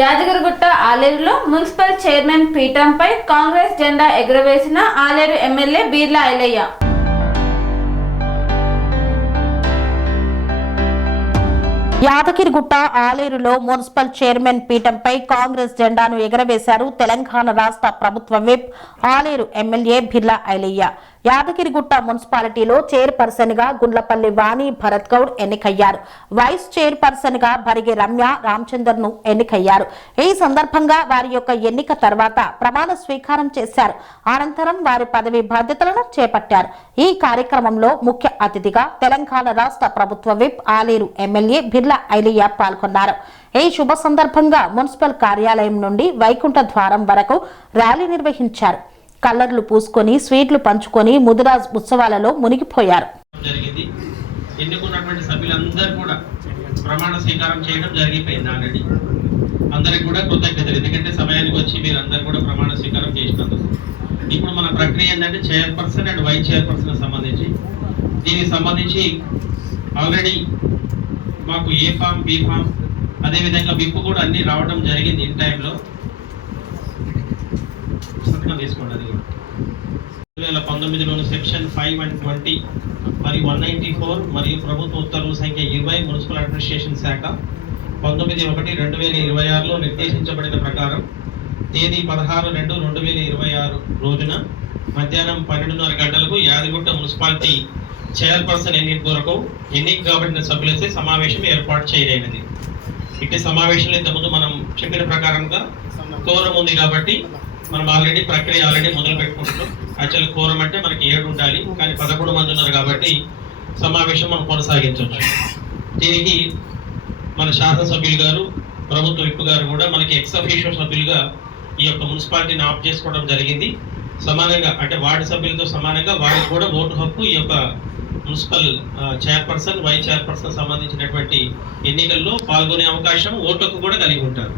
యాదగిరిగుట్ట ఆలేరులో municipal chairman పీఠంపై కాంగ్రెస్ జెండా ఎగురవేసిన ఆలేరు ఎమ్మెల్యే బీర్లా ఐలయ్య. యాదగిరిగుట్ట ఆలేరులో మున్సిపల్ చైర్మన్ పీఠంపై కాంగ్రెస్ జెండాను ఎగరవేశారు తెలంగాణ రాష్ట్ర ప్రభుత్వ విప్ ఆలేరు ఎమ్మెల్యే బిర్లా ఐలయ్య. యాదగిరిగుట్ట మున్సిపాలిటీలో చైర్పర్సన్ గా గుండ్లపల్లి వాణి భరత్ గౌడ్ ఎన్నికయ్యారు. వైస్ చైర్పర్సన్ గా భరిగే రమ్య రామచందర్ ను ఎన్నికయ్యారు. ఈ సందర్భంగా వారి యొక్క ఎన్నిక తర్వాత ప్రమాణ స్వీకారం చేశారు. అనంతరం వారి పదవి బాధ్యతలను చేపట్టారు. ఈ కార్యక్రమంలో ముఖ్య అతిథిగా తెలంగాణ రాష్ట్ర ప్రభుత్వ విప్ ఆలేరు ఎమ్మెల్యే బిర్లా ఐలయ్య పాల్గొన్నారు. ఈ శుభ సందర్భంగా మున్సిపల్ కార్యాలయం నుండి వైకుంఠ ద్వారం వరకు ర్యాలీ నిర్వహించారు. కలర్లు పూసుకొని స్వీట్లు పంచుకొని ముదిరాజ్ ఉత్సవాలలో మునిగిపోయారు. ఎన్నుకున్నటువంటి సభ్యులందరూ కూడా ప్రమాణ స్వీకారం చేయడం జరిగిపోయింది. ఆల్రెడీ అందరికి కూడా కృతజ్ఞతలు, ఎందుకంటే సమయానికి వచ్చి మీరందరూ కూడా ప్రమాణ స్వీకారం చేసినందుకు. ఇప్పుడు మన ప్రక్రియ ఏంటంటే చైర్పర్సన్ అండ్ వైస్ చైర్పర్సన్ సంబంధించి దీనికి సంబంధించి ఆల్రెడీ మాకు ఏ ఫామ్ బి ఫామ్ అదేవిధంగా విప్ కూడా అన్ని రావడం జరిగింది. ఇన్ టైంలో తీసుకోండి. అది 2019లోని సెక్షన్ 5 and 20 మరియు 194 మరియు ప్రభుత్వ ఉత్తర్వుల సంఖ్య 20 మున్సిపల్ అడ్మినిస్ట్రేషన్ శాఖ 19/1/2026లో నిర్దేశించబడిన ప్రకారం తేదీ 16/2/2026 రోజున మధ్యాహ్నం 12:30 గంటలకు యాదగిరిగుట్ట మున్సిపాలిటీ చైర్పర్సన్ ఎన్నిక కొరకు ఎన్నిక కాబడిన సభ్యులతో సమావేశం ఏర్పాటు చేయలేనిది. ఇట్టి సమావేశంలో ఇంతకుముందు మనం చెప్పిన ప్రకారంగా కోరం ఉంది కాబట్టి మనం ప్రక్రియ మొదలు పెట్టుకుంటున్నాం. యాక్చువల్ కోరం అంటే మనకి 7 ఉండాలి, కానీ 11 మంది ఉన్నారు కాబట్టి సమావేశం మనం కొనసాగించవచ్చు. దీనికి మన శాసనసభ్యులు గారు, ప్రభుత్వ విప్ గారు కూడా మనకి ఎక్స్ అఫీషియో సభ్యులుగా ఈ యొక్క మున్సిపాలిటీని ఆఫ్ చేసుకోవడం జరిగింది. సమానంగా అంటే వార్డు సభ్యులతో సమానంగా వారికి కూడా ఓటు హక్కు ఈ యొక్క మున్సిపల్ చైర్పర్సన్ వైస్ చైర్పర్సన్ సంబంధించినటువంటి ఎన్నికల్లో పాల్గొనే అవకాశం, ఓటు హక్కు కూడా కలిగి ఉంటారు.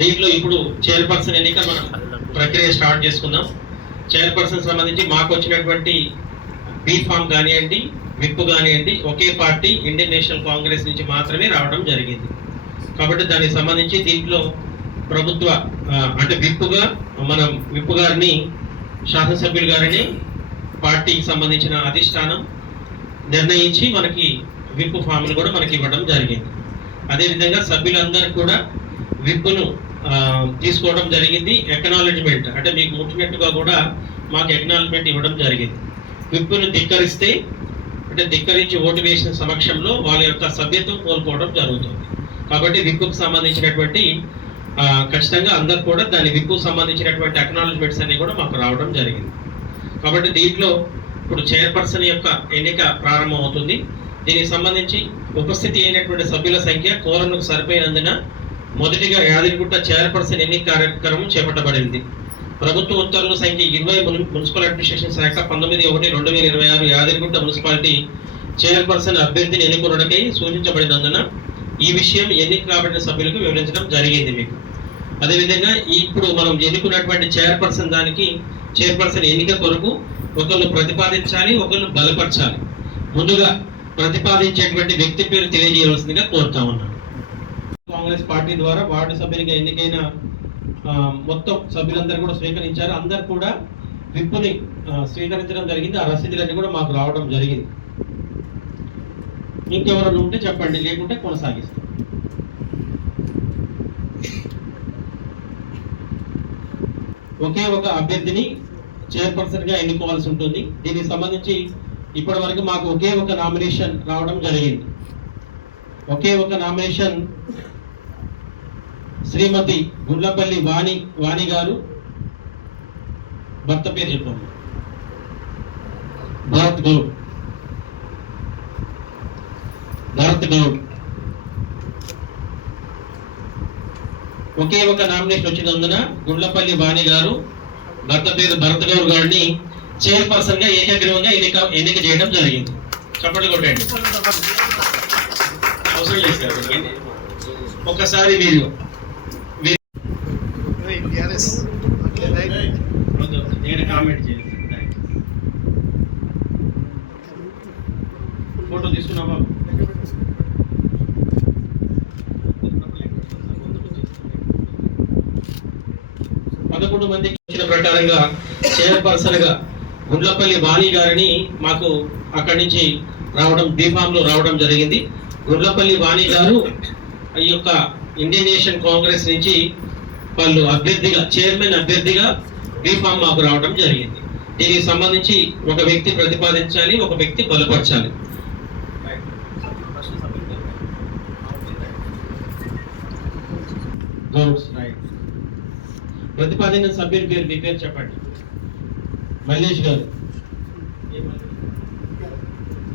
దీంట్లో ఇప్పుడు చైర్పర్సన్ ఎన్నిక మనం ప్రక్రియ స్టార్ట్ చేసుకుందాం. చైర్పర్సన్ సంబంధించి మాకు వచ్చినటువంటి బీ ఫామ్ కానివ్వండి, విప్ కానివ్వండి, ఒకే పార్టీ ఇండియన్ నేషనల్ కాంగ్రెస్ నుంచి మాత్రమే రావడం జరిగింది. కాబట్టి దానికి సంబంధించి దీంట్లో ప్రభుత్వ అంటే విప్పుగా మనం విప్ గారిని, శాసనసభ్యులు గారిని పార్టీకి సంబంధించిన అధిష్టానం నిర్ణయించి మనకి విప్ ఫామ్లు కూడా మనకి ఇవ్వడం జరిగింది. అదేవిధంగా సభ్యులందరూ కూడా విప్పును తీసుకోవడం జరిగింది. ఎక్నాలెడ్జ్మెంట్ అంటే మీకు ముట్టినట్టుగా కూడా మాకు ఎక్నాలెడ్జ్మెంట్ ఇవ్వడం జరిగింది. విప్పును ధిక్కరిస్తే అంటే ధిక్కరించి ఓటు వేసిన సమక్షంలో వాళ్ళ యొక్క సభ్యత్వం కోల్పోవడం జరుగుతుంది. కాబట్టి విప్పుకు సంబంధించినటువంటి ఖచ్చితంగా అందరు కూడా దాని విప్పుకు సంబంధించినటువంటి అక్నాలెడ్జ్మెంట్స్ అన్ని కూడా మాకు రావడం జరిగింది. కాబట్టి దీంట్లో ఇప్పుడు చైర్పర్సన్ యొక్క ఎన్నిక ప్రారంభం అవుతుంది. దీనికి సంబంధించి ఉపస్థితి అయినటువంటి సభ్యుల సంఖ్య కోరంకు సరిపోయినందున మొదటిగా యాదగిరిగుట్ట చైర్పర్సన్ ఎన్నిక కార్యక్రమం చేపట్టబడింది. ప్రభుత్వ ఉత్తర్వుల సంఖ్య 20 మున్సిపల్ అడ్మినిస్ట్రేషన్ శాఖ 19/1/2026 యాదగిరిగుట్ట మున్సిపాలిటీ చైర్పర్సన్ అభ్యర్థిని ఎన్నుకొనడకై సూచించబడినందున ఈ విషయం ఎన్నిక కాబడిన సభ్యులకు వివరించడం జరిగింది మీకు. అదేవిధంగా ఇప్పుడు మనం ఎన్నుకున్నటువంటి చైర్పర్సన్ దానికి చైర్పర్సన్ ఎన్నిక కొరకు ఒకళ్ళు ప్రతిపాదించాలి, ఒకళ్ళు బలపరచాలి. ముందుగా ప్రతిపాదించేటువంటి వ్యక్తి పేరు తెలియజేయవలసిందిగా కోరుతా ఉన్నాను. కాంగ్రెస్ పార్టీ ద్వారా వార్డు సభ్యునిగా ఎన్నికైన మొత్తం సభ్యులందరూ కూడా స్వీకరించారు. అందరు కూడా విప్పుని స్వీకరించడం జరిగింది. ఆ రసీదులన్నీ కూడా మాకు రావడం జరిగింది. ఇంకెవరైనా ఉంటే చెప్పండి, లేకుంటే కొనసాగిస్తాం. ఒకే ఒక అభ్యర్థిని చైర్పర్సన్ గా ఎన్నుకోవాల్సి ఉంటుంది. దీనికి సంబంధించి ఇప్పటి వరకు మాకు ఒకే ఒక నామినేషన్ రావడం జరిగింది. ఒకే ఒక నామినేషన్ శ్రీమతి గుండ్లపల్లి వాణి గారు, భర్త పేరు చెప్పండి, భరత్ గౌడ్. ఒకే ఒక నామినేషన్ వచ్చినందున గుండ్లపల్లి వాణి గారు, భర్త పేరు భరత్ గౌడ్ గారిని చైర్పర్సన్ గా ఏకగ్రీవంగా ఎన్నిక చేయడం జరిగింది. చప్పట్లు కొట్టండి. అవసరం లేదు సార్, ఒకసారి మీరు నేను కామెంట్ చేయండి. ఫోటో తీసుకున్నావా? 11 మందికి వచ్చిన ప్రకారంగా చైర్పర్సన్ గా గుండ్లపల్లి వాణి గారిని మాకు అక్కడి నుంచి రావడం బీఫామ్ లో రావడం జరిగింది. గుండ్లపల్లి వాణి గారు ఈ యొక్క ఇండియన్ నేషనల్ కాంగ్రెస్ నుంచి వాళ్ళు అభ్యర్థిగా చైర్మన్ అభ్యర్థిగా బీఫామ్ మాకు రావడం జరిగింది. దీనికి సంబంధించి ఒక వ్యక్తి ప్రతిపాదించాలి, ఒక వ్యక్తి బలపరచాలి. ప్రతిపాదించిన సభ్యుని పేరు, మీ పేరు చెప్పండి. మల్లేష్ గారు,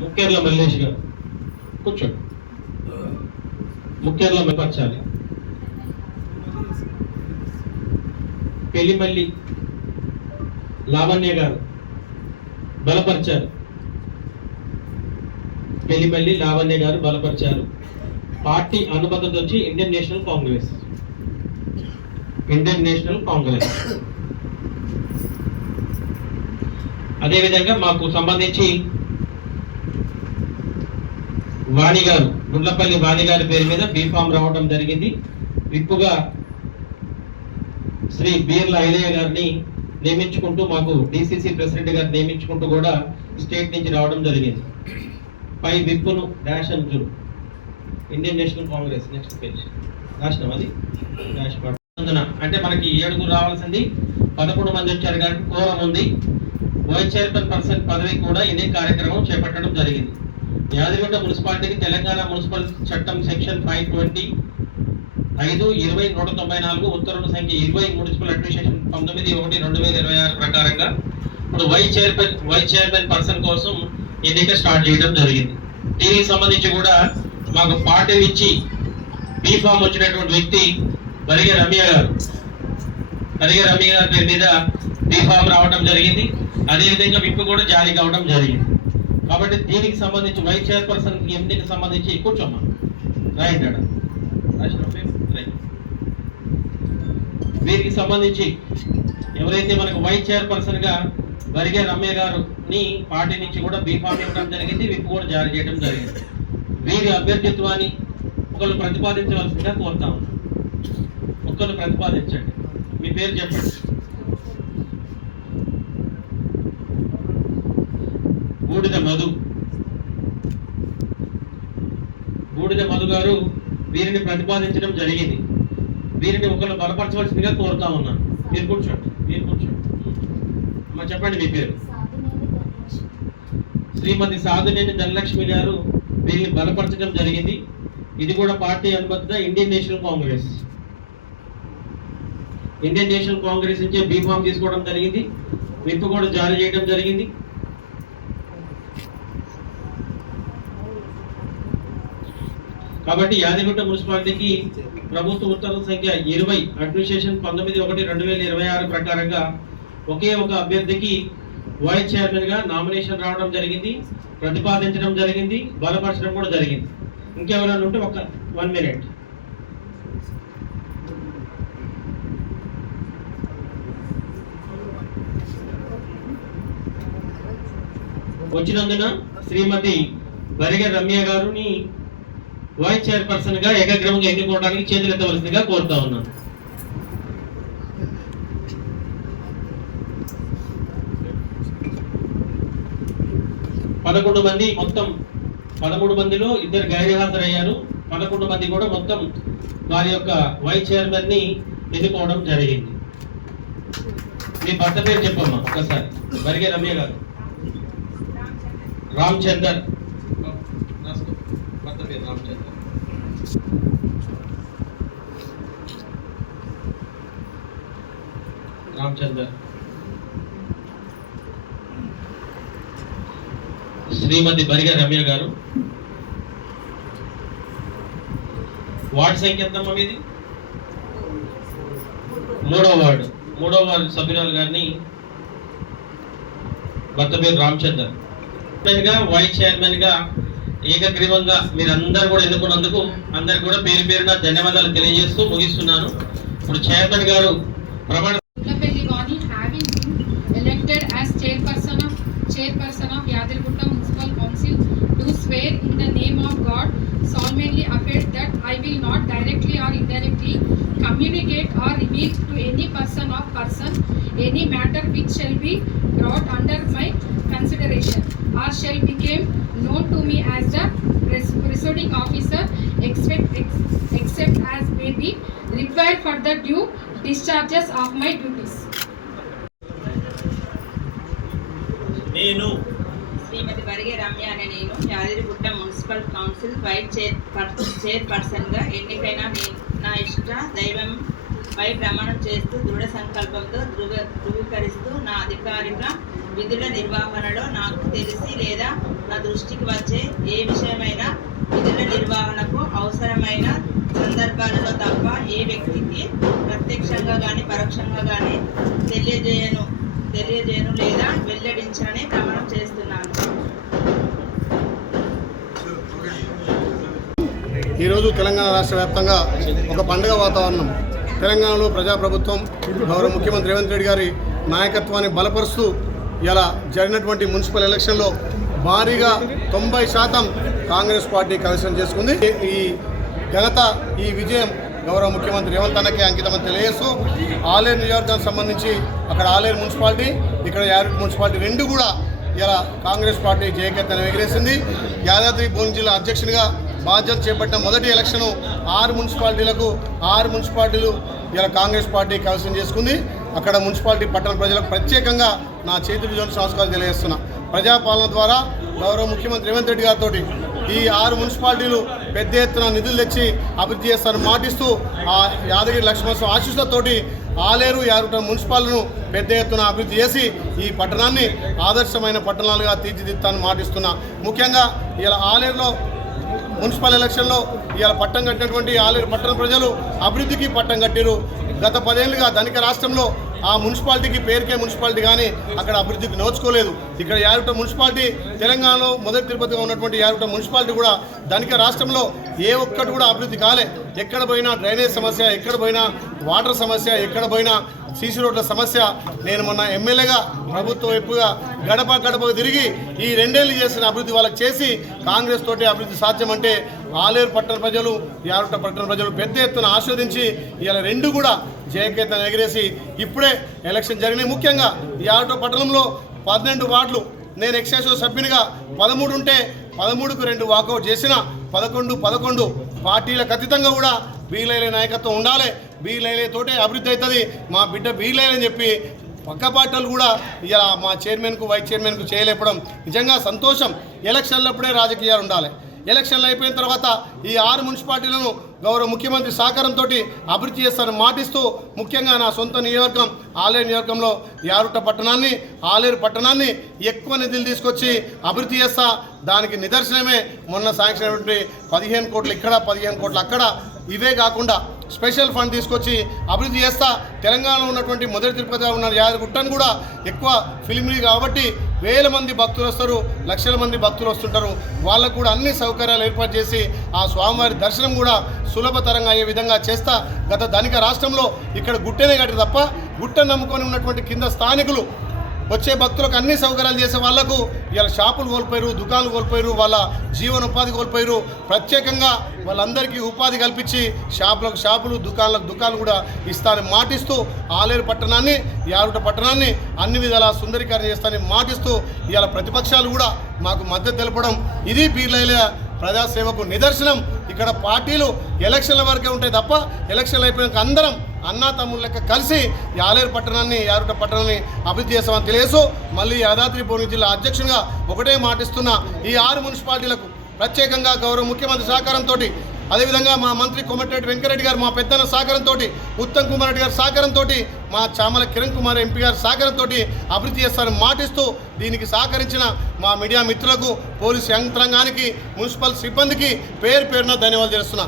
ముఖ్యర్ల మల్లేష్ గారు కూర్చోండి. ముఖ్యర్ల బలపరచాలి. పెళ్లిమల్లి లావణ్య గారు బలపరిచారు. పెళ్లిమల్లి లావణ్య గారు బలపరిచారు. పార్టీ అనుమతి వచ్చి Indian national Congress. Indian national Congress. అదేవిధంగా మాకు సంబంధించి వాణి గారు, గుండ్లపల్లి వాణి గారి పేరు మీద బీఫామ్ రావడం జరిగింది. విప్పుగా శ్రీ బీర్ల ఐలయ్య గారిని నియమించుకుంటూ, మాకు డిసిసి ప్రెసిడెంట్ గారు నియమించుకుంటూ కూడా స్టేట్ నుంచి రావడం జరిగింది. పై విప్పును డాష్ అంచులు Indian national Congress. Next page రాష్ట్రం అది డాష్ అంటే మనకి 7 రావాల్సింది 11 మంది వచ్చారు కాబట్టి కోరం ఉంది. వైస్ చైర్మన్ పర్సన్ పదవి కూడా ఇదే కార్యక్రమం చేపట్టడం జరిగింది. యాదగిరిగుట్ట మున్సిపాలిటీకి తెలంగాణ మున్సిపల్ చట్టం సెక్షన్ 520/5/20/194 ఉత్తర్వుల సంఖ్య 20 మున్సిపల్ అడ్మినిస్ట్రేషన్ 19/1/2026 ప్రకారంగా ఇప్పుడు వైస్ చైర్మన్ పర్సన్ కోసం ఎన్నిక స్టార్ట్ చేయడం జరిగింది. దీనికి సంబంధించి కూడా మాకు పార్టీ నుంచి బీఫామ్ వచ్చినటువంటి వ్యక్తి బరిగ రమ్య గారు. బరిగ రమ్య గారి పేరు మీద బీఫామ్ రావడం జరిగింది. అదేవిధంగా విప్పు కూడా జారీ కావడం జరిగింది. కాబట్టి దీనికి సంబంధించి వైస్ చైర్పర్సన్ ఎన్నికకి సంబంధించి కూర్చోమ్మా రాయండి. వీరికి సంబంధించి ఎవరైతే మనకు వైస్ చైర్పర్సన్ గా బరిగే రమ్య గారుని పార్టీ నుంచి కూడా బీఫామ్ ఇవ్వడం జరిగింది, విప్ కూడా జారీ చేయడం జరిగింది. వీరి అభ్యర్థిత్వాన్ని ఒకళ్ళు ప్రతిపాదించవలసిందిగా కోరుతా ఉన్నాం. ఒకళ్ళు ప్రతిపాదించండి. మీ పేరు చెప్పండి. బూడిద మధు గారు వీరిని ప్రతిపాదించడం జరిగింది. వీరిని ఒకళ్ళు బలపరచవలసిందిగా కోరుతా ఉన్నాను. మీరు కూర్చోండి. అమ్మ చెప్పండి మీ పేరు. శ్రీమతి సాధునేని ధనలక్ష్మి గారు వీరిని బలపరచడం జరిగింది. ఇది కూడా పార్టీ అనుమతిగా ఇండియన్ నేషనల్ కాంగ్రెస్ నుంచే బీఫామ్ తీసుకోవడం జరిగింది. విప్ కూడా జారీ చేయడం జరిగింది. కాబట్టి యాదగిరిగుట్ట మున్సిపాలిటీకి ప్రభుత్వ ఉత్తర్వుల సంఖ్య 20 అడ్మినిస్ట్రేషన్ 19/1/2026 ప్రకారంగా ఒకే ఒక అభ్యర్థికి వైస్ చైర్మన్ గా నామినేషన్ రావడం జరిగింది, ప్రతిపాదించడం జరిగింది, బలపరచడం కూడా జరిగింది. ఇంకెవరైనా ఉంటే 1 minute. వచ్చినందున శ్రీమతి బరిగె రమ్య గారిని వైస్ చైర్పర్సన్ గా ఏకగ్రీవంగా ఎన్నుకోవడానికి చేతులెత్తవలసిందిగా కోరుతా ఉన్నాను. మంది మొత్తం 13 మందిలో 2 గైర్హాజరయ్యారు. 11 మంది కూడా మొత్తం వారి యొక్క వైస్ చైర్మన్ ని ఎన్నుకోవడం జరిగింది. మీ భర్త పేరు చెప్పమ్మా ఒకసారి. బరిగే రమ్య గారు. రామచందర్. భర్త పేరు రామచందర్. శ్రీమతి బరిగ రమ్య గారు. వార్డు సంఖ్య ఎంతమ్మా మీది? 3వ వార్డు సభ్యురాలు గారిని భర్త పేరు రామచందర్ వైస్ చైర్మన్ గా ఏకగ్రీవంగా మీరందరూ కూడా ఎన్నుకున్నందుకు అందరికి కూడా పేరు పేరున ధన్యవాదాలు తెలియజేస్తూ ముగిస్తున్నాను. ఇప్పుడు చైర్మన్ గారు ప్రమాణ chairperson of Yadirgutta Municipal Council do swear in the name of God solemnly affirm that I will not directly or indirectly communicate or speak to any person or person, any matter which shall be brought under my consideration, or shall become known to me as the presiding officer, except as may be required for the due discharges of my duties. నేను శ్రీమతి వరిగే రమ్య అనే నేను Yadagirigutta municipal council vice చైర్పర్సన్గా ఎన్నికైన నా ఇష్ట దైవంపై ప్రమాణం చేస్తూ దృఢ సంకల్పంతో ధృవీకరిస్తూ నా అధికారిక విధుల నిర్వహణలో నాకు తెలిసి లేదా నా దృష్టికి వచ్చే ఏ విషయమైనా విధుల నిర్వహణకు అవసరమైన సందర్భాలలో తప్ప ఏ వ్యక్తికి ప్రత్యక్షంగా కానీ పరోక్షంగా కానీ తెలియజేయను లేదా వెల్లడించాలని ప్రమాణం చేస్తున్నాను. ఈరోజు తెలంగాణ రాష్ట్ర వ్యాప్తంగా ఒక పండుగ వాతావరణం. తెలంగాణలో ప్రజాప్రభుత్వం గౌరవ ముఖ్యమంత్రి రేవంత్ రెడ్డి గారి నాయకత్వాన్ని బలపరుస్తూ ఇలా జరిగినటువంటి మున్సిపల్ ఎలక్షన్లో భారీగా 90% కాంగ్రెస్ పార్టీ కైవసం చేసుకుంది. ఈ ఘనత, ఈ విజయం గౌరవ ముఖ్యమంత్రి రేవంత్ అన్నకే అంకితమని తెలియజేస్తూ ఆలేరు నియోజకవర్గానికి సంబంధించి అక్కడ ఆలేరు మున్సిపాలిటీ, ఇక్కడ యాదగిరి మున్సిపాలిటీ రెండు కూడా ఇలా కాంగ్రెస్ పార్టీ జయకేతనం ఎగిరేసింది. యాదాద్రి భువనగిరి జిల్లా అధ్యక్షునిగా బాధ్యత చేపట్టిన మొదటి ఎలక్షను 6 మున్సిపాలిటీలు ఇలా కాంగ్రెస్ పార్టీ కైవసం చేసుకుంది. అక్కడ మున్సిపాలిటీ పట్టణ ప్రజలకు ప్రత్యేకంగా నా చేతులు జోన్ సంస్కారం తెలియజేస్తున్నా. ప్రజాపాలన ద్వారా గౌరవ ముఖ్యమంత్రి రేవంత్ రెడ్డి గారితో ఈ 6 మున్సిపాలిటీలు పెద్ద ఎత్తున నిధులు తెచ్చి అభివృద్ధి చేస్తారని మాటిస్తూ ఆ యాదగిరి లక్ష్మణస్వామి ఆశీస్సులతోటి ఆలేరు యాదగిరి మున్సిపాలను పెద్ద ఎత్తున అభివృద్ధి చేసి ఈ పట్టణాన్ని ఆదర్శమైన పట్టణాలుగా తీర్చిదిద్దాలని మాటిస్తున్నా. ముఖ్యంగా ఇలా ఆలేరులో మున్సిపల్ ఎలక్షన్లో ఇవాళ పట్టం కట్టినటువంటి ఆలేరు పట్టణ ప్రజలు అభివృద్ధికి పట్టం కట్టారు. గత 10 ఏళ్ళుగా ధనిక రాష్ట్రంలో ఆ మున్సిపాలిటీకి పేరుకే మున్సిపాలిటీ కానీ అక్కడ అభివృద్ధికి నోచుకోలేదు. ఇక్కడ యాదగిరి మున్సిపాలిటీ తెలంగాణలో మొదటి తిరుపతిగా ఉన్నటువంటి యాదగిరి మున్సిపాలిటీ కూడా ధనిక రాష్ట్రంలో ఏ ఒక్కటి కూడా అభివృద్ధి కాలే. ఎక్కడ పోయినా డ్రైనేజ్ సమస్య, ఎక్కడ పోయినా వాటర్ సమస్య, ఎక్కడ పోయినా సీసీ రోడ్ల సమస్య. నేను మొన్న ఎమ్మెల్యేగా ప్రభుత్వం వైపుగా గడపకు తిరిగి ఈ 2 ఏళ్ళు చేసిన అభివృద్ధి వాళ్ళకి చేసి కాంగ్రెస్ తోటి అభివృద్ధి సాధ్యమంటే ఆలేరు పట్టణ ప్రజలు, యాదగిరి పట్టణ ప్రజలు పెద్ద ఎత్తున ఆస్వాదించి ఇలా రెండు కూడా జయకేతనం ఎగిరేసి ఇప్పుడే ఎలక్షన్ జరిగినాయి. ముఖ్యంగా యాదగిరి పట్టణంలో 12 వార్డులు నేను ఎక్సైజ్ సభ్యునిగా 13 ఉంటే 13కు 2 వాకౌట్ చేసిన 11 పార్టీలకు అతీతంగా కూడా బీలైలే నాయకత్వం ఉండాలి, బీలైలే తోటే అభివృద్ధి అవుతుంది, మా బిడ్డ బీలైలని చెప్పి పక్క పార్టీలు కూడా ఇలా మా చైర్మన్కు వైస్ చైర్మన్కు చేయలేపడం నిజంగా సంతోషం. ఎలక్షన్లప్పుడే రాజకీయాలు ఉండాలి. ఎలక్షన్లు అయిపోయిన తర్వాత ఈ 6 మున్సిపాలిటీలను గౌరవ ముఖ్యమంత్రి సహకారంతో అభివృద్ధి చేస్తారని మాటిస్తూ ముఖ్యంగా నా సొంత నియోజకవర్గం ఆలేరు నియోజకవర్గంలో ఆలేరు పట్టణాన్ని ఎక్కువ నిధులు తీసుకొచ్చి అభివృద్ధి చేస్తా. దానికి నిదర్శనమే మొన్న శాంక్షన్ అయినటువంటి 15 కోట్లు ఇక్కడ, 15 కోట్లు అక్కడ. ఇవే కాకుండా స్పెషల్ ఫండ్ తీసుకొచ్చి అభివృద్ధి చేస్తా. తెలంగాణలో ఉన్నటువంటి మొదటి తిరుపతిగా ఉన్న యాదగిరిగుట్టను కూడా ఎక్కువ ఫిలిమిలీ కాబట్టి వేల మంది భక్తులు వస్తారు, లక్షల మంది భక్తులు వస్తుంటారు. వాళ్ళకు కూడా అన్ని సౌకర్యాలు ఏర్పాటు చేసి ఆ స్వామివారి దర్శనం కూడా సులభతరంగా అయ్యే విధంగా చేస్తా. గత ధనిక రాష్ట్రంలో ఇక్కడ గుట్టనే కట్టి తప్ప గుట్టను నమ్ముకొని ఉన్నటువంటి కింద స్థానికులు వచ్చే భక్తులకు అన్ని సౌకర్యాలు చేసే వాళ్లకు ఇలా షాపులు కోల్పోయారు, దుకాణాలు కోల్పోయారు, వాళ్ళ జీవనోపాధి కోల్పోయారు. ప్రత్యేకంగా వాళ్ళందరికీ ఉపాధి కల్పించి షాపులు దుకాణాలు కూడా ఇస్తానని మాటిస్తూ ఆలేరు పట్టణాన్ని, యాదగిరి పట్టణాన్ని అన్ని విధాలా సుందరీకరణ చేస్తానని మాటిస్తూ ఇవాళ ప్రతిపక్షాలు కూడా మాకు మద్దతు తెలపడం ఇది బీర్లైల ప్రజాసేవకు నిదర్శనం. ఇక్కడ పార్టీలు ఎలక్షన్ల వరకే ఉంటాయి తప్ప ఎలక్షన్లు అయిపోయాక అందరం అన్నా తమ్ముళ్ళ లెక్క కలిసి యాలేరు పట్టణాన్ని, యాదగిరి పట్టణాన్ని అభివృద్ధి చేస్తామని తెలియజేస్తూ మళ్ళీ యాదాద్రి భువనగిరి జిల్లా అధ్యక్షునిగా ఒకటే మాటిస్తున్న ఈ 6 మున్సిపాలిటీలకు ప్రత్యేకంగా గౌరవ ముఖ్యమంత్రి సహకారంతో, అదేవిధంగా మా మంత్రి కోమటిరెడ్డి వెంకరెడ్డి గారు, మా పెద్దన్న సహకారంతో, ఉత్తమ్ కుమార్ రెడ్డి గారి సహకారంతో, మా చామల కిరణ్ కుమార్ ఎంపీ గారి సహకారంతో అభివృద్ధి చేస్తారని మాటిస్తూ దీనికి సహకరించిన మా మీడియా మిత్రులకు, పోలీసు యంత్రాంగానికి, మున్సిపల్ సిబ్బందికి పేరున ధన్యవాదాలు చేస్తున్నా.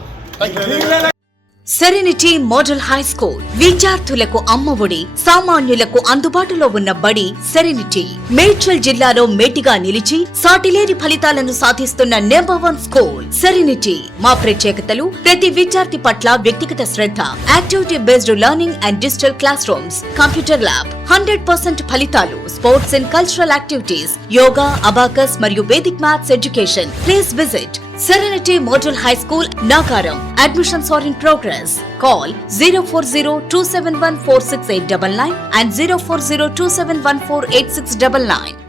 సెరెనిటీ మోడల్ హై స్కూల్ విద్యార్థులకు అమ్మఒడి, సామాన్యులకు అందుబాటులో ఉన్న బడి సెరెనిటీ. మేడ్చల్ జిల్లాలో మేటిగా నిలిచి సాటిలేని ఫలితాలను సాధిస్తున్న #1 స్కూల్ సెరెనిటీ. మా ప్రత్యేకతలు ప్రతి విద్యార్థి పట్ల వ్యక్తిగత శ్రద్ధ, activity based learning and digital classrooms, computer lab, 100% ఫలితాలు, sports and cultural activities, yoga, abacus మరియు Vedic maths education. Please visit Serenity Model High School, Nagaram. Admissions are in progress. Call 040-271-46899 and 040-271-48699.